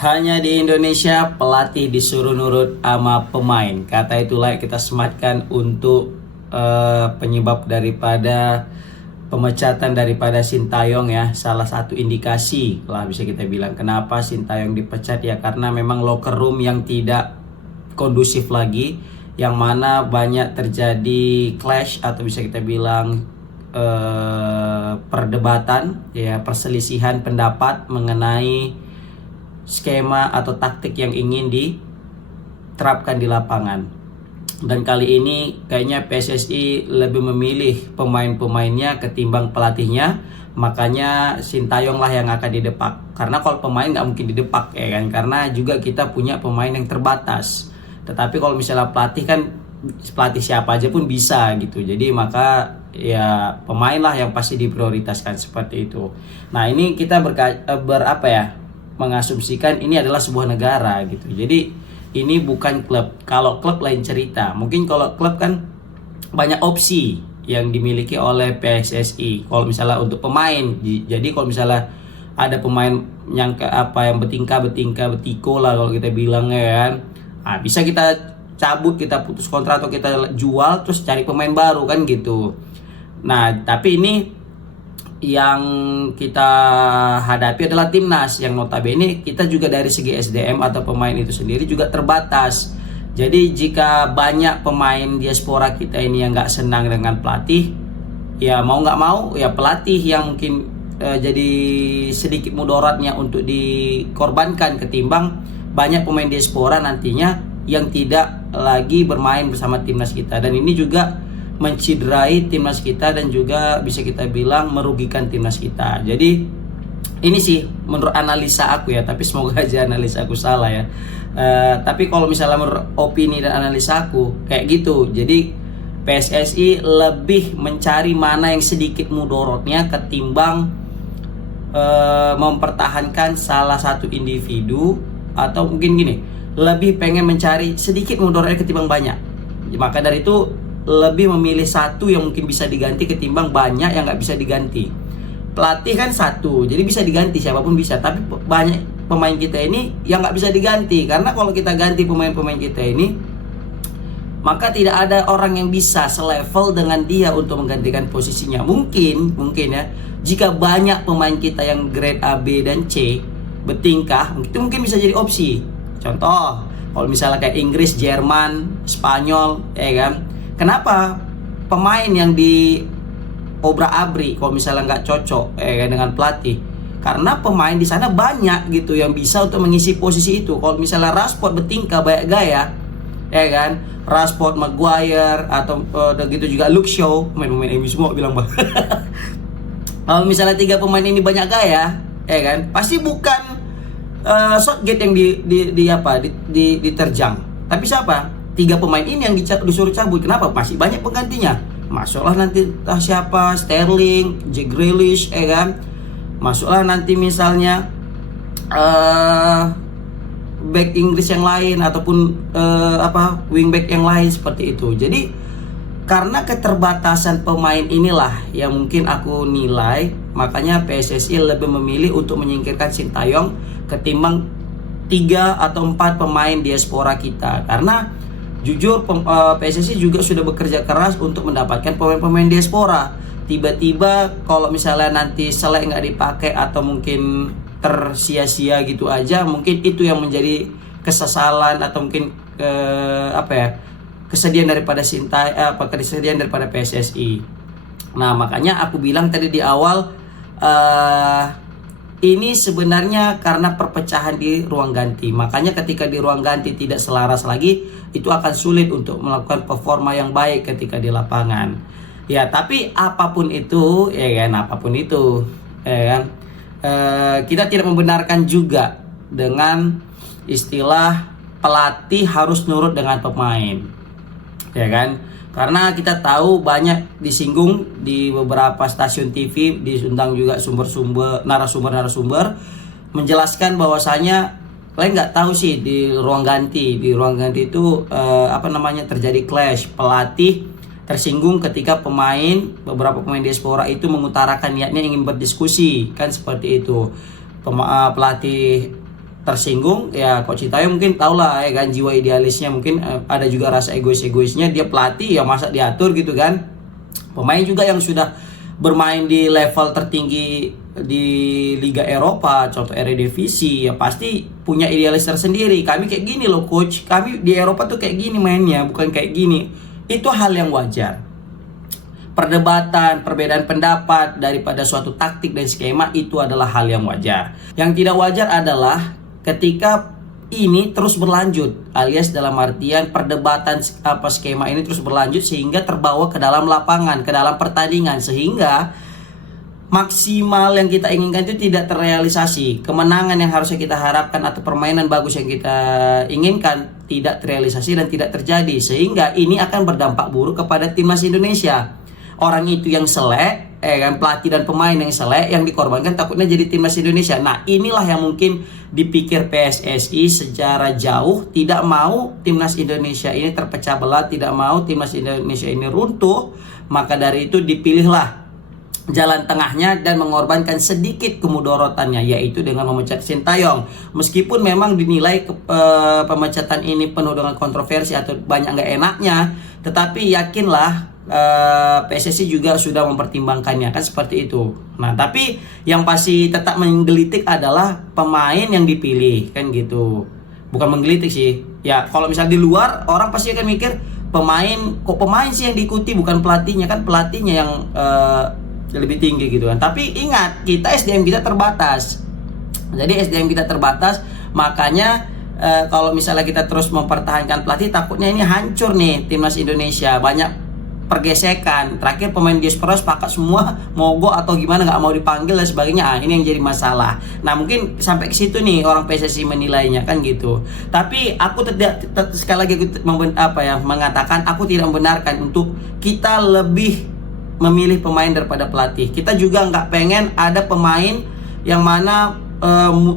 Hanya di Indonesia pelatih disuruh nurut sama pemain. Kata itulah kita sematkan untuk penyebab daripada pemecatan daripada Sintayong ya. Salah satu indikasi lah bisa kita bilang kenapa Sintayong dipecat ya, karena memang locker room yang tidak kondusif lagi, yang mana banyak terjadi clash atau bisa kita bilang perdebatan ya, perselisihan pendapat mengenai skema atau taktik yang ingin diterapkan di lapangan. Dan kali ini kayaknya PSSI lebih memilih pemain-pemainnya ketimbang pelatihnya. Makanya Sintayong lah yang akan didepak. Karena kalau pemain nggak mungkin didepak ya kan, karena juga kita punya pemain yang terbatas. Tetapi kalau misalnya pelatih kan, pelatih siapa aja pun bisa gitu. Jadi maka ya pemain lah yang pasti diprioritaskan seperti itu. Nah ini kita mengasumsikan ini adalah sebuah negara gitu. Jadi ini bukan klub. Kalau klub lain cerita. Mungkin kalau klub kan banyak opsi yang dimiliki oleh PSSI. Kalau misalnya untuk pemain, jadi kalau misalnya ada pemain yang betiko lah kalau kita bilang ya kan. Nah, bisa kita cabut, kita putus kontrak atau kita jual terus cari pemain baru kan gitu. Nah, tapi ini yang kita hadapi adalah timnas yang notabene kita juga dari segi SDM atau pemain itu sendiri juga terbatas. Jadi jika banyak pemain diaspora kita ini yang nggak senang dengan pelatih, ya mau nggak mau ya pelatih yang mungkin jadi sedikit mudaratnya untuk dikorbankan ketimbang banyak pemain diaspora nantinya yang tidak lagi bermain bersama timnas kita. Dan ini juga menciderai timnas kita dan juga bisa kita bilang merugikan timnas kita. Jadi ini sih menurut analisa aku ya, tapi semoga aja analisa aku salah ya. Tapi kalau misalnya menurut opini dan analisa aku kayak gitu. Jadi PSSI lebih mencari mana yang sedikit mudorotnya ketimbang mempertahankan salah satu individu, atau mungkin gini, lebih pengen mencari sedikit mudorotnya ketimbang banyak. Maka dari itu lebih memilih satu yang mungkin bisa diganti ketimbang banyak yang nggak bisa diganti. Pelatih kan satu, jadi bisa diganti siapapun bisa. Tapi banyak pemain kita ini yang nggak bisa diganti, karena kalau kita ganti pemain-pemain kita ini, maka tidak ada orang yang bisa selevel dengan dia untuk menggantikan posisinya. Mungkin ya, jika banyak pemain kita yang grade A, B dan C bertingkah, itu mungkin bisa jadi opsi. Contoh, kalau misalnya kayak Inggris, Jerman, Spanyol, ya kan. Kenapa pemain yang di obra-abri kalau misalnya nggak cocok dengan pelatih? Karena pemain di sana banyak gitu yang bisa untuk mengisi posisi itu. Kalau misalnya Rashford bertingkah banyak gaya, ya kan, Rashford, Maguire atau gitu juga Luke Shaw, pemain-pemain MU semua bilang bah. Kalau misalnya tiga pemain ini banyak gaya, ya kan, pasti bukan Southgate yang diterjang. Tapi siapa? Tiga pemain ini yang disuruh cabut. Kenapa? Masih banyak penggantinya. Masuklah nanti siapa? Sterling, Jack Grealish, kan? Masuklah nanti misalnya back Inggris yang lain ataupun wingback yang lain seperti itu. Jadi karena keterbatasan pemain inilah yang mungkin aku nilai, makanya PSSI lebih memilih untuk menyingkirkan Sintayong ketimbang 3 atau 4 pemain diaspora kita. Karena jujur PSSI juga sudah bekerja keras untuk mendapatkan pemain-pemain diaspora. Tiba-tiba kalau misalnya nanti Sele nggak dipakai atau mungkin tersia-sia gitu aja, mungkin itu yang menjadi kesesalan atau mungkin kesedihan daripada kesedihan daripada PSSI. Nah makanya aku bilang tadi di awal, ini sebenarnya karena perpecahan di ruang ganti. Makanya ketika di ruang ganti tidak selaras lagi, itu akan sulit untuk melakukan performa yang baik ketika di lapangan. Ya tapi apapun itu, ya kan, kita tidak membenarkan juga dengan istilah pelatih harus nurut dengan pemain, ya kan? Karena kita tahu banyak disinggung di beberapa stasiun TV, diundang juga narasumber menjelaskan bahwasanya kalian nggak tahu sih di ruang ganti itu terjadi clash, pelatih tersinggung ketika beberapa pemain diaspora itu mengutarakan niatnya ingin berdiskusi, kan seperti itu. Pelatih tersinggung, ya Coach Sintayong mungkin tau lah ya kan, jiwa idealisnya, mungkin ada juga rasa egoisnya, dia pelatih ya masa diatur gitu kan. Pemain juga yang sudah bermain di level tertinggi di Liga Eropa, contoh Eredivisie, ya pasti punya idealis tersendiri. Kami kayak gini loh coach, kami di Eropa tuh kayak gini mainnya, bukan kayak gini. Itu hal yang wajar. Perdebatan, perbedaan pendapat daripada suatu taktik dan skema itu adalah hal yang wajar. Yang tidak wajar adalah ketika ini terus berlanjut, alias dalam artian perdebatan skema ini terus berlanjut sehingga terbawa ke dalam lapangan, ke dalam pertandingan, sehingga maksimal yang kita inginkan itu tidak terrealisasi. Kemenangan yang harusnya kita harapkan atau permainan bagus yang kita inginkan tidak terrealisasi dan tidak terjadi, sehingga ini akan berdampak buruk kepada timnas Indonesia. Orang itu yang selek, kan, pelatih dan pemain yang selek, yang dikorbankan takutnya jadi timnas Indonesia. Nah, inilah yang mungkin dipikir PSSI secara jauh, tidak mau timnas Indonesia ini terpecah belah, tidak mau timnas Indonesia ini runtuh. Maka dari itu dipilihlah jalan tengahnya dan mengorbankan sedikit kemudorotannya, yaitu dengan memecat Sintayong. Meskipun memang dinilai pemecatan ini penuh dengan kontroversi atau banyak nggak enaknya, tetapi yakinlah PSSI juga sudah mempertimbangkannya, kan seperti itu. Nah, tapi yang pasti tetap menggelitik adalah pemain yang dipilih, kan gitu. Bukan menggelitik sih. Ya, kalau misalnya di luar orang pasti akan mikir kok pemain sih yang diikuti, bukan pelatihnya, kan pelatihnya yang lebih tinggi gitu kan. Tapi ingat, kita SDM kita terbatas. Jadi SDM kita terbatas, makanya kalau misalnya kita terus mempertahankan pelatih, takutnya ini hancur nih timnas Indonesia. Banyak pergesekan. Terakhir pemain diaspora sepakat semua mogok atau gimana, nggak mau dipanggil dan sebagainya. Ini yang jadi masalah. Nah, mungkin sampai ke situ nih orang PSSI menilainya, kan gitu. Tapi aku sekali lagi mengatakan aku tidak membenarkan untuk kita lebih memilih pemain daripada pelatih. Kita juga nggak pengen ada pemain yang mana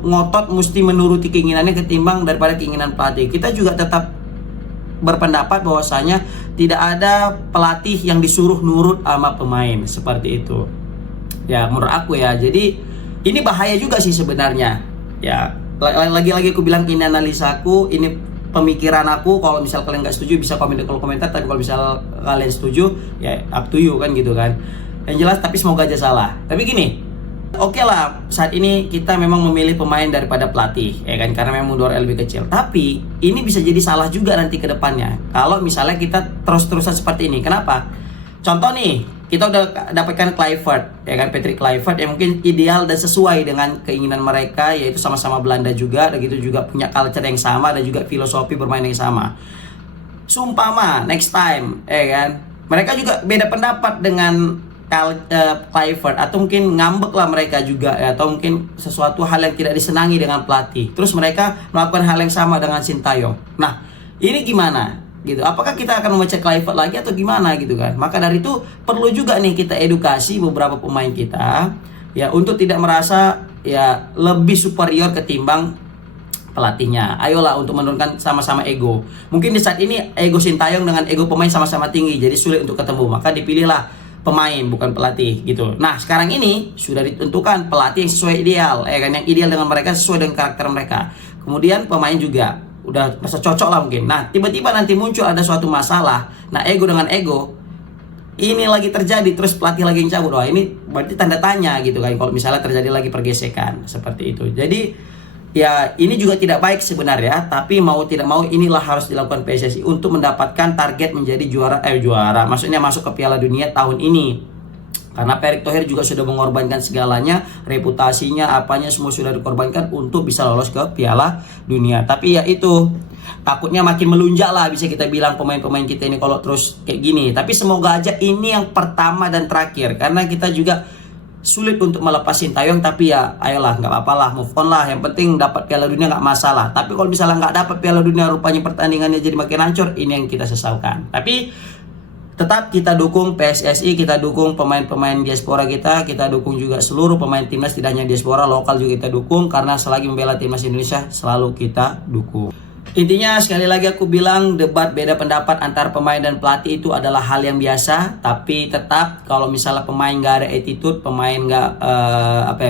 ngotot mesti menuruti keinginannya ketimbang daripada keinginan pelatih. Kita juga tetap berpendapat bahwasanya tidak ada pelatih yang disuruh nurut sama pemain, seperti itu. Ya, menurut aku ya. Jadi ini bahaya juga sih sebenarnya. Ya, lagi-lagi aku bilang ini analisaku, ini pemikiran aku. Kalau misal kalian nggak setuju bisa komen di kolom komentar, tapi kalau misal kalian setuju ya up to you, kan gitu kan. Yang jelas, tapi semoga aja salah. Tapi gini, oke lah, saat ini kita memang memilih pemain daripada pelatih, ya kan, karena memang mundur lebih kecil. Tapi ini bisa jadi salah juga nanti ke depannya kalau misalnya kita terus-terusan seperti ini. Kenapa? Contoh nih, kita udah dapatkan Kluivert, ya kan, Patrick Kluivert yang mungkin ideal dan sesuai dengan keinginan mereka, yaitu sama-sama Belanda juga, dan gitu juga punya culture yang sama dan juga filosofi bermain yang sama. Sumpama next time, ya kan, mereka juga beda pendapat dengan Kluivert, atau mungkin ngambek lah mereka juga, ya, atau mungkin sesuatu hal yang tidak disenangi dengan pelatih, terus mereka melakukan hal yang sama dengan Sintayong. Nah, ini gimana gitu? Apakah kita akan memecat Kluivert lagi atau gimana gitu kan? Maka dari itu perlu juga nih kita edukasi beberapa pemain kita, ya, untuk tidak merasa ya lebih superior ketimbang pelatihnya. Ayolah untuk menurunkan sama-sama ego. Mungkin di saat ini ego Sintayong dengan ego pemain sama-sama tinggi, jadi sulit untuk ketemu. Maka dipilihlah pemain, bukan pelatih gitu. Nah, sekarang ini sudah ditentukan pelatih yang sesuai ideal, ya kan, yang ideal dengan mereka, sesuai dengan karakter mereka. Kemudian pemain juga udah merasa cocok lah mungkin. Nah, tiba-tiba nanti muncul ada suatu masalah. Nah, ego dengan ego ini lagi terjadi, terus pelatih lagi yang cabut. Wah, ini berarti tanda tanya gitu kan, kalau misalnya terjadi lagi pergesekan seperti itu. Jadi ya, ini juga tidak baik sebenarnya, tapi mau tidak mau inilah harus dilakukan PSSI untuk mendapatkan target menjadi juara, maksudnya masuk ke Piala Dunia tahun ini. Karena Erick Thohir juga sudah mengorbankan segalanya, reputasinya, apanya semua sudah dikorbankan untuk bisa lolos ke Piala Dunia. Tapi ya itu, takutnya makin melunjak lah bisa kita bilang pemain-pemain kita ini kalau terus kayak gini. Tapi semoga aja ini yang pertama dan terakhir, karena kita juga sulit untuk melepas Sintayong. Tapi ya ayolah, nggak apa-apa lah, move on lah. Yang penting dapat Piala Dunia nggak masalah. Tapi kalau misalnya nggak dapat Piala Dunia, rupanya pertandingannya jadi makin hancur, ini yang kita sesalkan. Tapi tetap kita dukung PSSI, kita dukung pemain-pemain diaspora kita dukung juga seluruh pemain timnas, tidak hanya diaspora, lokal juga kita dukung, karena selagi membela timnas Indonesia selalu kita dukung. Intinya sekali lagi aku bilang, debat beda pendapat antara pemain dan pelatih itu adalah hal yang biasa. Tapi tetap kalau misalnya pemain nggak ada attitude, pemain nggak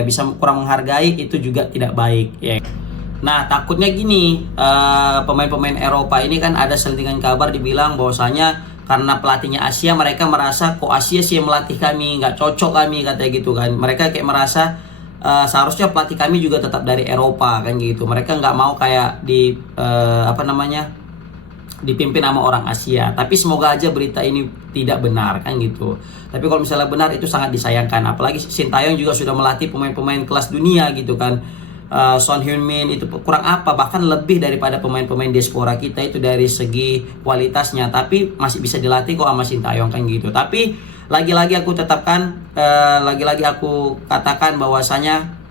bisa kurang menghargai, itu juga tidak baik ya. Nah, takutnya gini, pemain-pemain Eropa ini kan ada selentingan kabar dibilang bahwasanya karena pelatihnya Asia, mereka merasa kok Asia sih yang melatih kami, nggak cocok kami, katanya gitu kan. Mereka kayak merasa seharusnya pelatih kami juga tetap dari Eropa kan gitu. Mereka nggak mau kayak di dipimpin sama orang Asia. Tapi semoga aja berita ini tidak benar kan gitu. Tapi kalau misalnya benar itu sangat disayangkan. Apalagi Sintayong juga sudah melatih pemain-pemain kelas dunia gitu kan. Son Heung-min itu kurang apa, bahkan lebih daripada pemain-pemain diaspora kita itu dari segi kualitasnya, tapi masih bisa dilatih kok sama Sintayong kan gitu. Tapi lagi-lagi aku katakan bahwasanya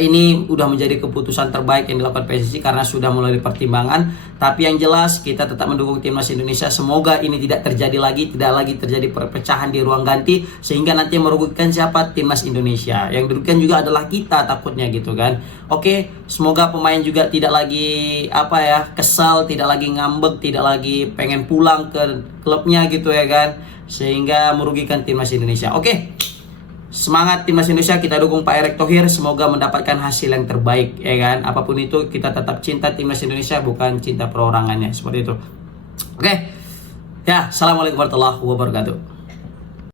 ini udah menjadi keputusan terbaik yang dilakukan PSSI karena sudah melalui pertimbangan. Tapi yang jelas kita tetap mendukung timnas Indonesia. Semoga ini tidak terjadi lagi, tidak lagi terjadi perpecahan di ruang ganti sehingga nanti merugikan siapa? Timnas Indonesia. Yang dirugikan juga adalah kita takutnya gitu kan. Oke, semoga pemain juga tidak lagi kesal, tidak lagi ngambek, tidak lagi pengen pulang ke klubnya gitu ya kan. Sehingga merugikan timnas Indonesia. Oke. Semangat timnas Indonesia, kita dukung Pak Erick Thohir, semoga mendapatkan hasil yang terbaik ya kan. Apapun itu kita tetap cinta timnas Indonesia, bukan cinta perorangannya, seperti itu. Oke. Ya, assalamualaikum warahmatullahi wabarakatuh.